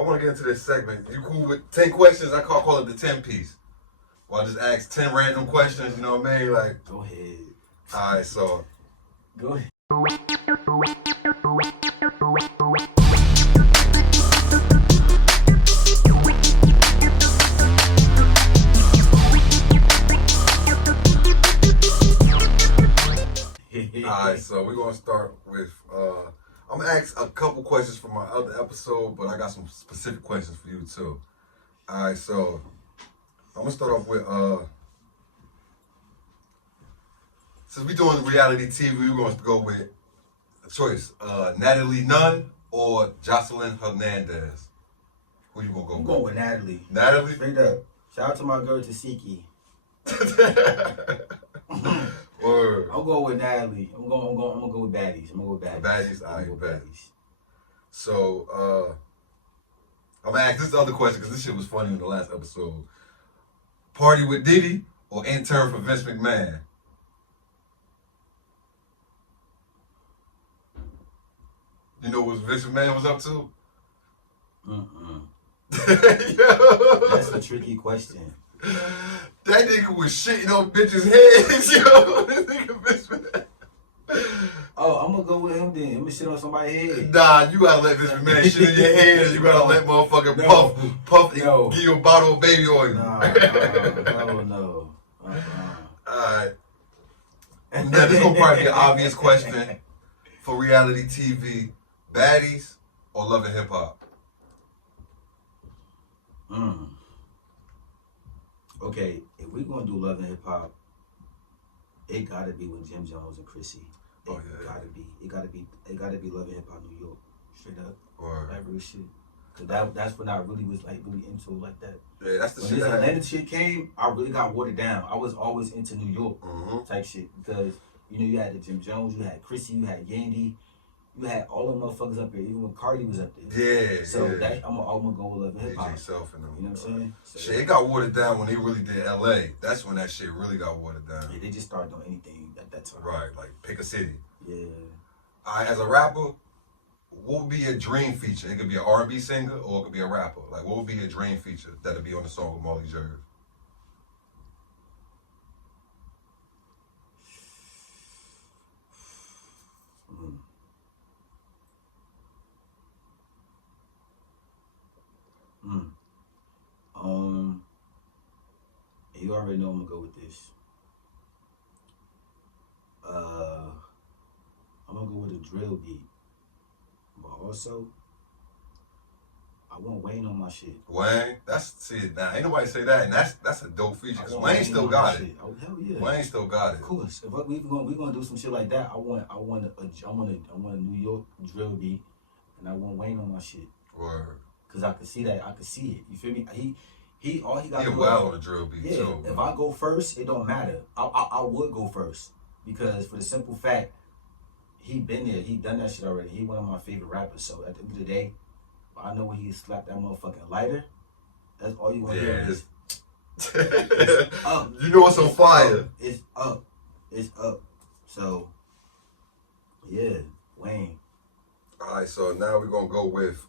I want to get into this segment. You cool with 10 questions? I call it the 10 piece. Well, I just ask 10 random questions, you know what I mean? Like, go ahead. All right, so. Go ahead. Alright, so we're gonna start with I'm gonna ask a couple questions from my other episode, but I got some specific questions for you too. Alright, so I'm gonna start off with since we're doing reality TV, we're gonna go with a choice. Natalie Nunn or Jocelyn Hernandez. Who you gonna go I'm with? going with Natalie. Natalie? Straight up. Shout out to my girl Tasiki. Word. I'm going with Natalie. I'm gonna go with baddies. I'm gonna go with baddies. Baddies? Alright, baddies. So, I'm gonna ask this other question because this shit was funny in the last episode. Party with Diddy or intern for Vince McMahon? You know what Vince McMahon was up to? That's a tricky question. That nigga was shitting on bitches' heads, yo. This nigga Vince McMahon. Oh, I'm gonna go with him then. I'm gonna shit on somebody's head. Nah, you gotta let Vince McMahon shit in your head. You gotta let motherfucking puff, give you a bottle of baby oil. No. Alright. Now, this gonna probably be an obvious question for reality TV. Baddies or Love and Hip Hop? Okay, if we're gonna do Love and Hip Hop, it gotta be with Jim Jones and Chrissy. It gotta be Love and Hip Hop New York, straight up. That real shit. Cause that's when I really was like really into it like that. Yeah, that's the when shit. When this Atlanta shit came, I really got watered down. I was always into New York type shit because you had the Jim Jones, you had Chrissy, you had Yandy. You had all them motherfuckers up there, even when Cardi was up there. Yeah. So that I'm gonna go with Love and Hip Hop. Self and them. You know what I'm saying? So, shit, it got watered down when they really did LA. That's when that shit really got watered down. Yeah, they just started doing anything at that time. Right, like pick a city. Yeah. As a rapper, what would be your dream feature? It could be an R&B singer or it could be a rapper. Like, what would be your dream feature that'd be on the song with Molly Jerz? You already know I'm gonna go with this. I'm gonna go with a drill beat, but also I want Wayne on my shit. Wayne, now ain't nobody say that, and that's a dope feature. Cause Wayne still got it. Oh hell yeah. Wayne still got it. Of course, if we gonna do some shit like that, I want a New York drill beat, and I want Wayne on my shit. Word. Cause I can see that. I can see it. You feel me? He all he got. He well on the drill beat too. If I go first, it don't matter. I would go first because for the simple fact, he been there. He done that shit already. He one of my favorite rappers. So at the end of the day, I know when he slapped that motherfucking lighter. That's all you want to hear. It's up. You know it's on fire. It's up. It's up. So yeah, Wayne. All right. So now we're gonna go with.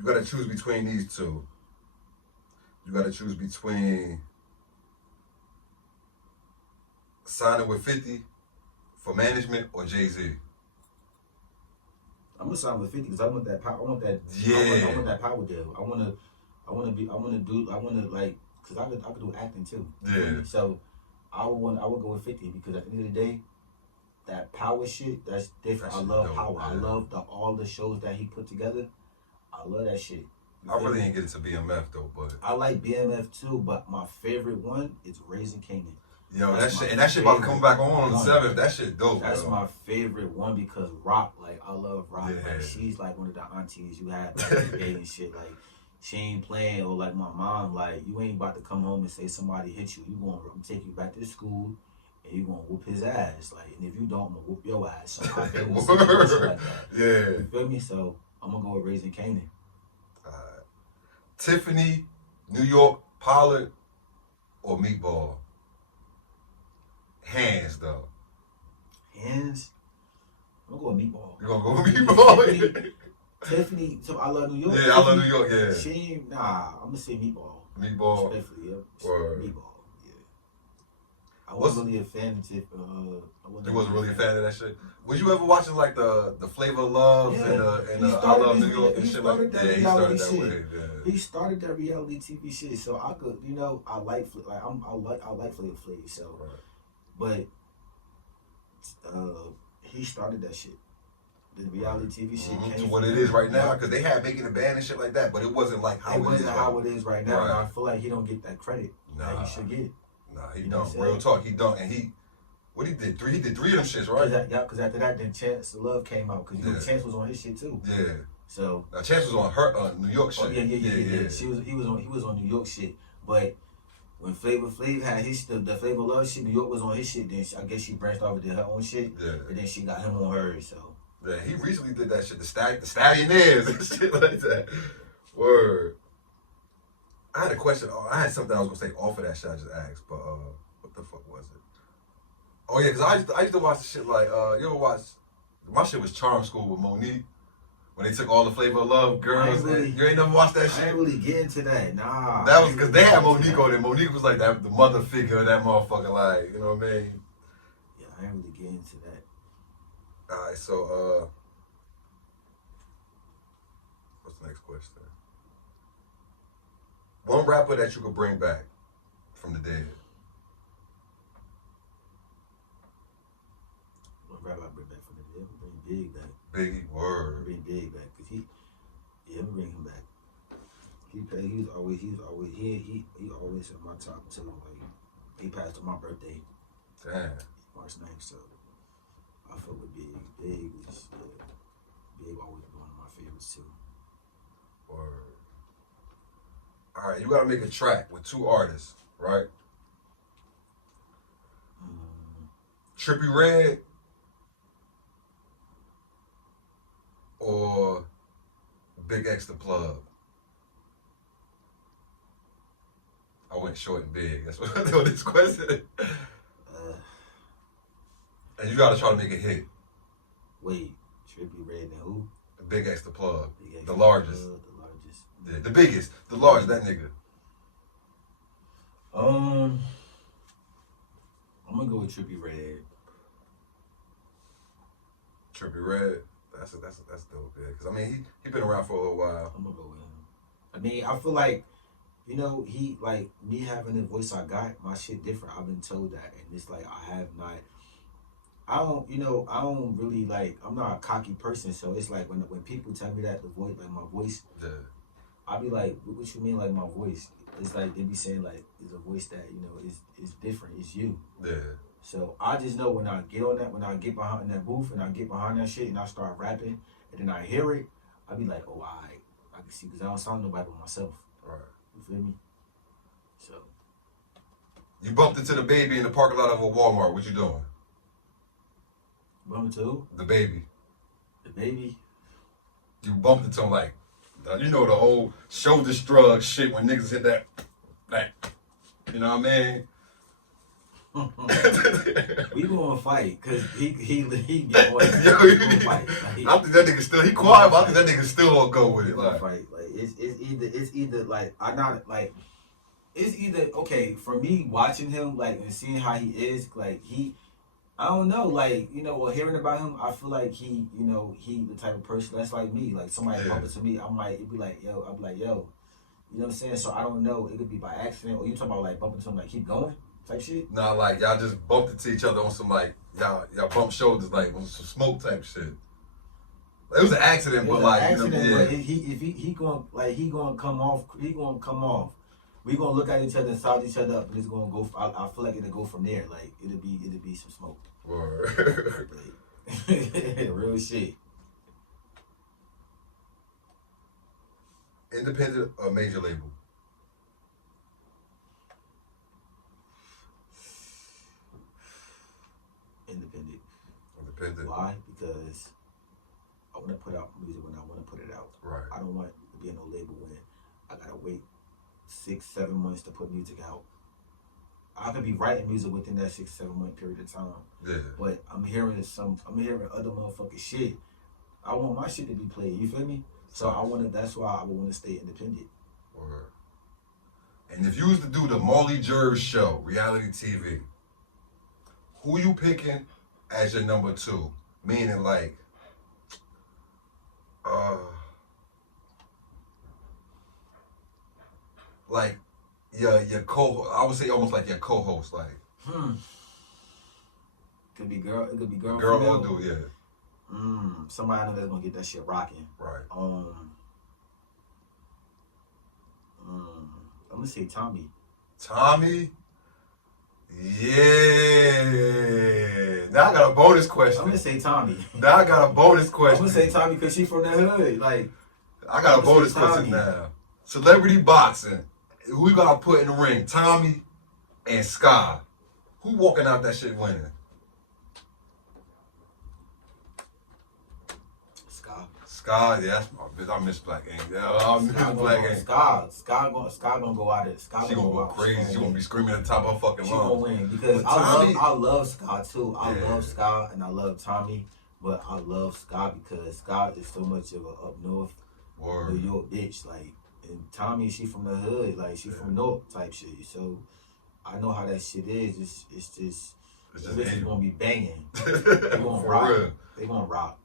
You gotta choose between these two. You gotta choose between signing with 50 for management or Jay-Z. I'm gonna sign with 50 because I want that power. I want that. Yeah. I want that power deal. I wanna like because I could do acting too. Yeah. So I would go with 50 because at the end of the day, that power shit that's different. I love power. Man. I love all the shows that he put together. I love that shit. I really ain't get into BMF though, but I like BMF too. But my favorite one is Raising Canaan. Yo, that shit about to come back on the 7th. That shit dope. That's my favorite one because Rock, like I love Rock. Yeah. Like she's like one of the aunties you have back in the day and shit. Like she ain't playing or like my mom. Like you ain't about to come home and say somebody hit you. You gonna take you back to school and you gonna whoop his ass. Like and if you don't, I'm gonna whoop your ass. So I feel like that. Yeah. You feel me? So I'm gonna go with Raising Canaan. Tiffany, New York, Pollard, or Meatball? Hands though. Hands? I'm gonna go with Meatball. You gonna go with Meatball? Tiffany, so I Love New York. Yeah, I Love New York. Yeah. She, nah, I'm gonna say Meatball. Meatball. Respectfully, yep. Word. Meatball. Yeah. I wasn't really a fan of Tiff. You wasn't really a fan of that shit. Was you ever watching like the Flavor of Love and I Love New York and shit like that? Yeah, he started that way. Yeah. He started that reality TV shit, so I could, I like I like Flavor Flav, so, Right. but he started that shit. The reality TV shit came to what it is right now, because they had Making a Band and shit like that, but it wasn't like how it is right now. Right. And I feel like he don't get that credit that he should get. Nah, he don't. Real talk, he don't. And he did three of them shits, right? Because after that, then Chance the Love came out, because Chance was on his shit too. Yeah. So now Chance was on her New York shit. Oh, yeah. He was on New York shit, but when Flavor Flav had the Flavor Love shit, New York was on his shit. Then I guess she branched off and did her own shit. Yeah. And then she got him on hers. So yeah, he recently did that shit. The Stallionaires and shit like that. Word. I had a question. I had something I was gonna say off of that shit I just asked, but what the fuck was it? Oh yeah, because I used to watch the shit like you ever watch? My shit was Charm School with Monique. When they took all the Flavor of Love girls, you ain't never watched that shit? I ain't really get into that, nah. That was because they had Monique on it. Monique was like the mother figure of that motherfucker, like, you know what I mean? Yeah, I ain't really get into that. Alright, so, what's the next question? One rapper that you could bring back from the dead. One rapper I bring back from the dead? Bring Big back. Biggie, word. Bring Big back, cause I'm gonna bring him back. He was always in my top two. Like, he passed on my birthday. Damn. March 9th, so I fuck with Big. Big always been one of my favorites too. Word. All right, you gotta make a track with two artists, right? Trippie Redd or Big X the Plug? I went short and big. That's what this question is. And you gotta try to make a hit. Wait, Trippie Redd and who? Big X the Plug. Big X the largest. The largest. Yeah, the biggest. The largest, that nigga. I'm gonna go with Trippie Redd. Trippie Redd. That's dope, yeah. Cause I mean he been around for a little while. I'm gonna go with him. I mean, I feel like, he like me having the voice I got, my shit different. I've been told that, and it's like I don't really like. I'm not a cocky person, so it's like when people tell me that the voice, like my voice, yeah. I be like, what you mean, like my voice? It's like they be saying like it's a voice that is different. It's you. Yeah. So I just know when I get on that, when I get behind that booth and I get behind that shit and I start rapping and then I hear it, I be like, oh, I can see, because I don't sound nobody but myself. Right. You feel me? So. You bumped into the baby in the parking lot of a Walmart. What you doing? Bumped into who? The baby. The baby? You bumped into him like, the old shoulder shrug shit when niggas hit that, you know what I mean? We gonna fight, cause he gonna fight. Like, I think that nigga still, he quiet, but I think that nigga still gonna go with it. Like, fight. Like it's either like I'm not like, it's either okay for me watching him like and seeing how he is, like I don't know, like, or hearing about him, I feel like he the type of person that's like me. Like somebody bump into me, it'd be like, yo, I'm like, yo, you know what I'm saying? So I don't know, it could be by accident, or you talking about like bumping into him, like keep going type shit. Nah, like y'all just bumped into each other on some like y'all bump shoulders like on some smoke type shit. It was an accident, but like accident, but he gonna come off. We gonna look at each other and size each other up, and it's gonna go. I feel like it'll go from there. Like it'll be some smoke. Word. Real shit. Independent or major label? Independent. Why? Because I want to put out music when I want to put it out. Right. I don't want to be in no label when I gotta wait 6-7 months to put music out. I could be writing music within that 6-7 month period of time. Yeah. But I'm hearing other motherfucking shit I want my shit to be played. You feel me? So that's why I would want to stay independent. Word. And if you was to do the Molly Jerz show, reality TV, who you picking as your number 2? Meaning like, your co. I would say almost like your co-host, like. Could be girl. It could be girl. Girl will do, yeah. Somebody I know that's gonna get that shit rocking. Right. I'm gonna say Tommy. Tommy? Yeah. Now I got a bonus question. I'm gonna say Tommy. Now I got a bonus question. I'm gonna say Tommy because she from the hood. Like, I got a bonus question now. Celebrity boxing. Who you gotta put in the ring? Tommy and Sky. Who walking out that shit winning? Sky, yeah, that's my bitch. I miss Black Ink. Yeah, I miss Black Ink. Sky gonna go out it. She gonna go crazy. She gonna be screaming at the top of her fucking lungs. She gonna win because I love Sky too. I love Sky and I love Tommy, but I love Sky because Sky is so much of a up north, New York bitch. Like, and Tommy, she from the hood. Like, she from North type shit. So I know how that shit is. It's just bitches gonna be banging. They gonna rock. Real. They gonna rock.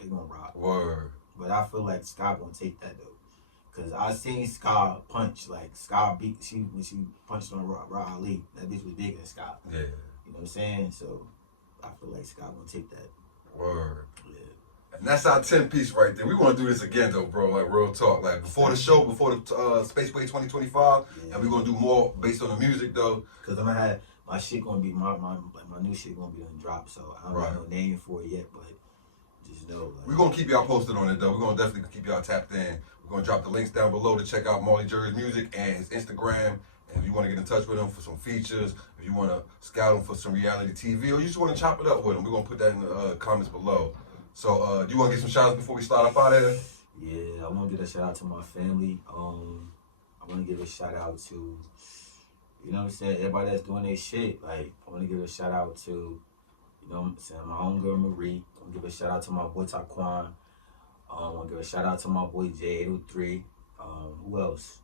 They gonna rock. Word. But I feel like Sky gonna take that though, cause I seen Sky punch. Like, Sky when she punched on Ra Ali. That bitch was bigger than Sky. Yeah. You know what I'm saying? So I feel like Sky gonna take that. Word. Yeah. And that's our 10-piece right there. We gonna do this again though, bro. Like, real talk. Like, before the show, before the Spaceway 2025, and we gonna do more based on the music though. Cause I'm gonna have my shit gonna be my new shit gonna be on drop. So I don't have no name for it yet, but. Just know, like, we're gonna keep y'all posted on it though. We're gonna definitely keep y'all tapped in. We're gonna drop the links down below to check out Molly Jerz music and his Instagram. And if you want to get in touch with him for some features, if you want to scout him for some reality TV, or you just want to chop it up with him, we're gonna put that in the comments below. So, do you want to get some shout outs before we start up out of here? Yeah, I want to give a shout out to my family. I want to give a shout out to, you know what I'm saying, everybody that's doing their shit. Like, I want to give a shout out to, you know what I'm saying, my homegirl Marie. I want to give a shout out to my boy Taquan. I want to give a shout out to my boy J803. Who else?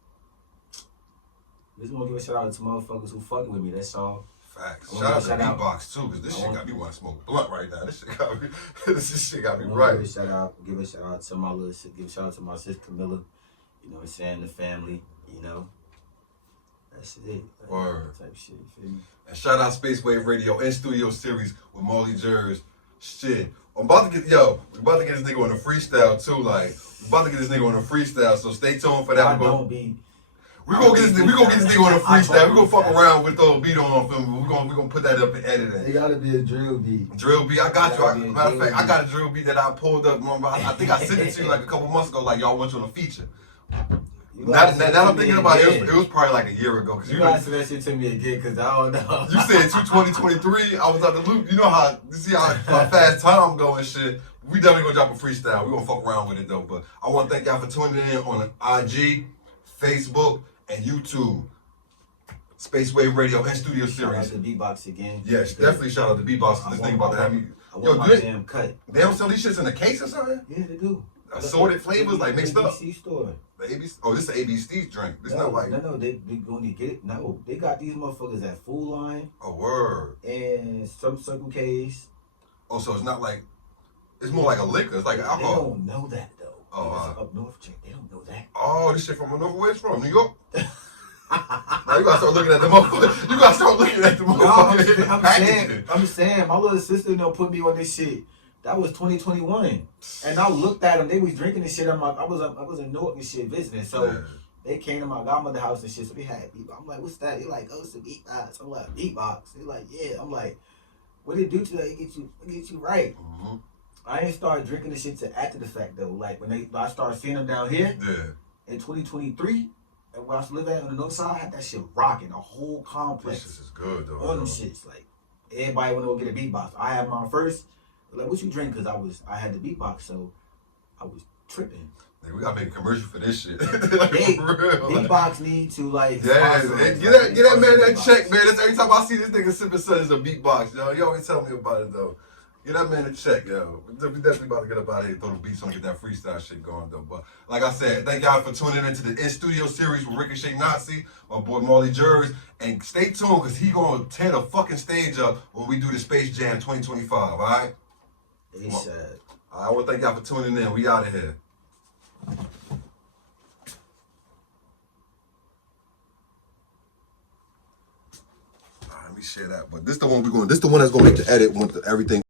Just want to give a shout out to motherfuckers who fucking with me. That's all. Facts. Shout out to Beatbox too, because this shit got me want to smoke blunt right now. This shit got me. This shit got me right. Give a shout out to my little. Give a shout out to my sister Camilla. You know what I'm saying? The family. You know. That's it. Like, word. Type shit. You feel me? And shout out Space Wave Radio in studio series with Molly Jerz. Shit. We about to get this nigga on a freestyle too. Like, we about to get this nigga on a freestyle, so stay tuned for that. We gonna get this nigga on a freestyle. We gonna fuck around with the beat on film. We gonna put that up and edit it. It gotta be a drill beat. Drill beat. I got you. Matter of fact, I got a drill beat that I pulled up. I think I sent it to you like a couple months ago. Like, y'all want you on a feature. Now I'm thinking about it. It was probably like a year ago. Cause you gotta send that shit to me again, cause I don't know. You said 2023. I was out the loop. You know how fast time go and shit. We definitely gonna drop a freestyle. We gonna fuck around with it though. But I want to thank y'all for tuning in on IG, Facebook, and YouTube. Space Wave Radio and Studio Series. Shout out to Beatbox again. Yes, definitely shout out to Beatbox. This thing about to have me. I want my damn cut. They don't sell these shits in a case or something? Yeah, they do. Assorted flavors, like mixed up. ABC store. The ABC. Oh, this is the ABC drink. This not like. No, they going to get it. No, they got these motherfuckers at Food Line. Oh, word. And some Circle K's. Oh, so it's not like. It's more like a liquor. It's like alcohol. They don't know that though. Oh, up north chick. They don't know that. Oh, this shit from north. Where it's from? New York. Now you gotta start looking at the motherfucker. You gotta start looking at the motherfucker. I'm saying, my little sister put me on this shit. That was 2021, and I looked at them. They was drinking this shit. I was in Newark and shit visiting. So they came to my godmother's house and shit. So they had beatbox. I'm like, what's that? They're like, oh, it's a beatbox. I'm like, beatbox. They're like, yeah. I'm like, what did it do to that? It get you right. Mm-hmm. I ain't started drinking this shit till after the fact though. Like when I started seeing them down here in 2023. And where I was living at on the north side, I had that shit rocking, the whole complex. This is good though. All them shits, like everybody want to go get a beatbox. I had mine first. Like, what you drink? Cause I had the beatbox, so I was tripping. Man, we gotta make a commercial for this shit. Like, beatbox need to like. Yeah, get that man that check, man. That's every time I see this nigga sipping sun is a beatbox, yo. You always tell me about it though. Get that man a check, yo. We definitely about to get up out of here, throw the beats on, get that freestyle shit going, though. But like I said, thank y'all for tuning into the in-studio series with Ricochet Nazi, my boy Marley Jerz. And stay tuned, because he going to tear the fucking stage up when we do the Space Jam 2025, all right? They said. I want to thank y'all for tuning in. We out of here. All right, let me share that. But this the one we're going. This the one that's going to make the edit with everything.